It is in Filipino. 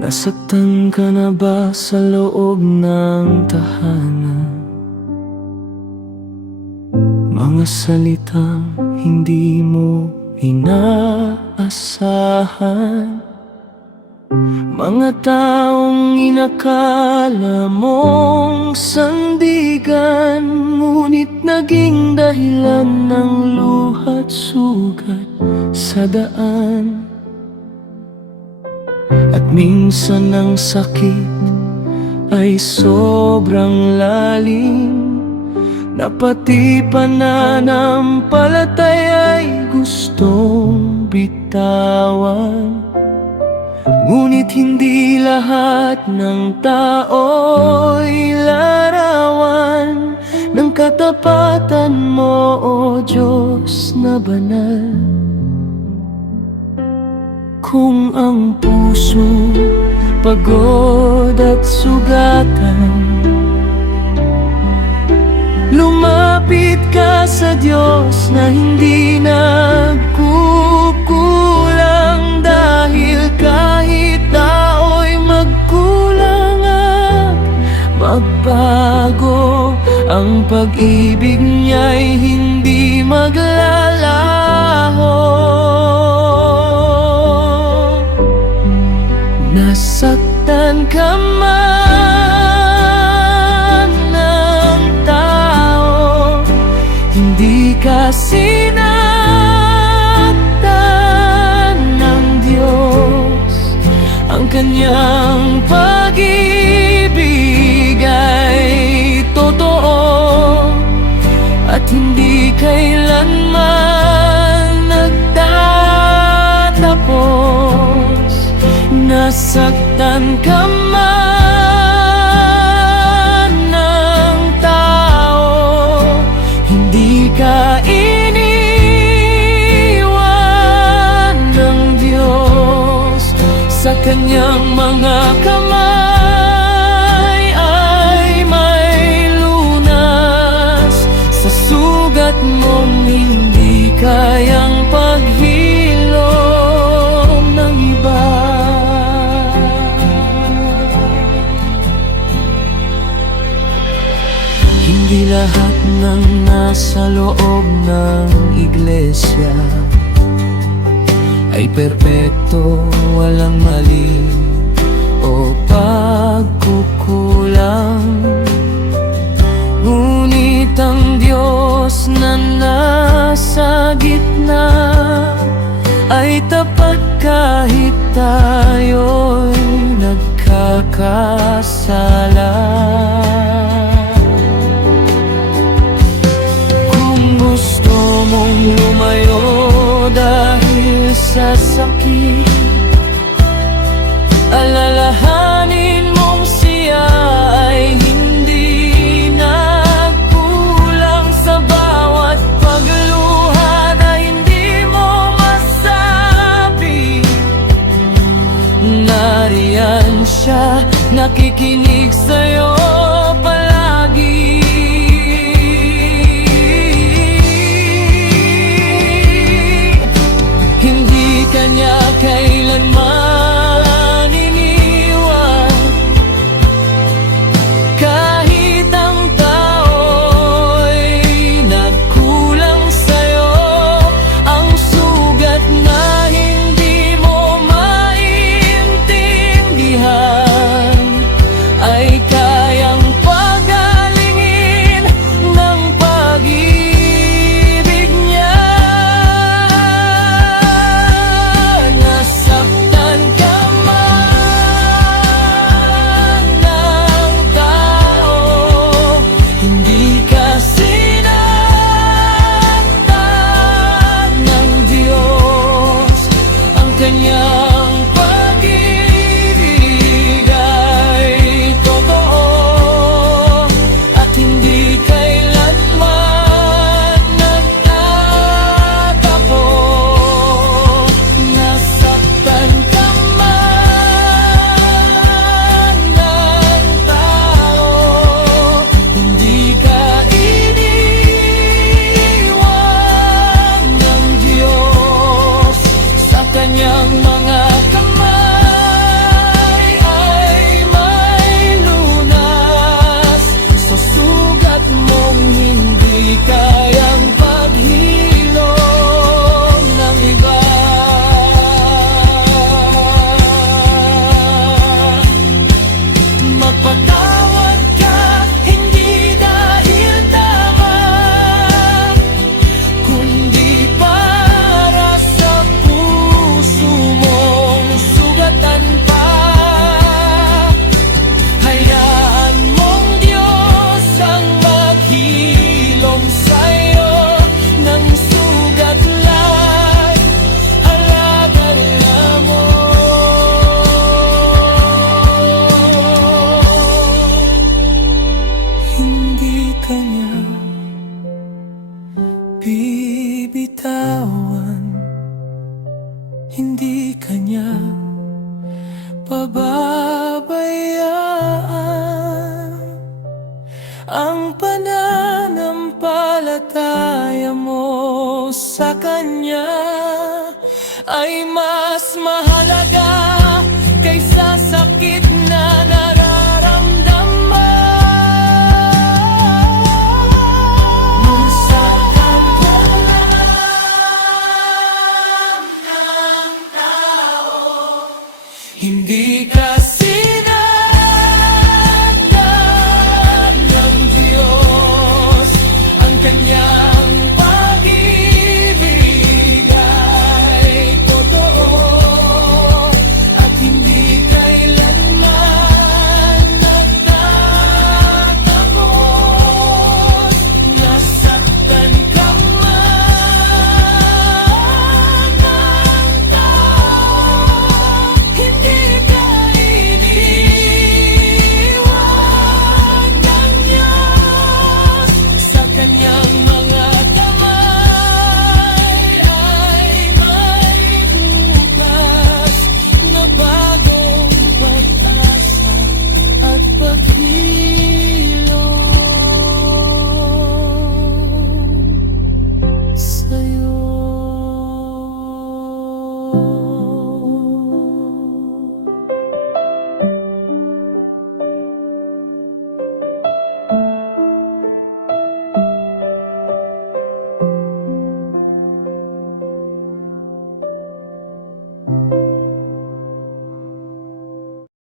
Nasaktan ka na ba sa loob ng tahanan? Mga salitang hindi mo inaasahan, mga taong inakala mong sandigan, ngunit naging dahilan ng luha't sugat sa daan. At minsan ang sakit ay sobrang lalim, na pati pananampalataya ay gustong bitawan. Ngunit hindi lahat ng tao'y larawan ng katapatan mo, O Diyos na banal. Kung ang puso pagod at sugatan, lumapit ka sa Diyos na hindi nagkukulang, dahil kahit tao'y magkulang at magbago, ang pag-ibig niya'y hindi maglalaho. Nasaktan ka man ng tao, hindi ka sinaktan ng Diyos. Ang kanyang pag-ibig ay totoo at hindi kailanman nagtatapos. Nasaktan ka man ng tao, hindi ka iniwan ng Diyos. Sa kanyang mga kamay ay may lunas, sa sugat mong hindi kayang paghilom ng iba. Hindi lahat ng nasa loob ng iglesia ay perpekto, walang mali o pagkukulang. Ngunit ang Diyos na nasa gitna ay tapat kahit tayo'y nagkakasala. Gusto mong lumayo dahil sa sakit, alalahanin mong siya ay hindi nagkulang sa bawat pagluha na hindi mo masabi. Nariyan siya, nakikinig sa'yo palagi. Kanya kailanman iniwan, kahit ang tao'y nagkulang sa'yo. Ang sugat na hindi mo maintindihan ay kayang pagalingin ng pag-ibig niya. Nasaktan pababayaan ang pananampalataya mo sa Kanya ay mas mahalaga kaysa sakit na nararamdaman mo sa kabuuan ng tao. Hindi ka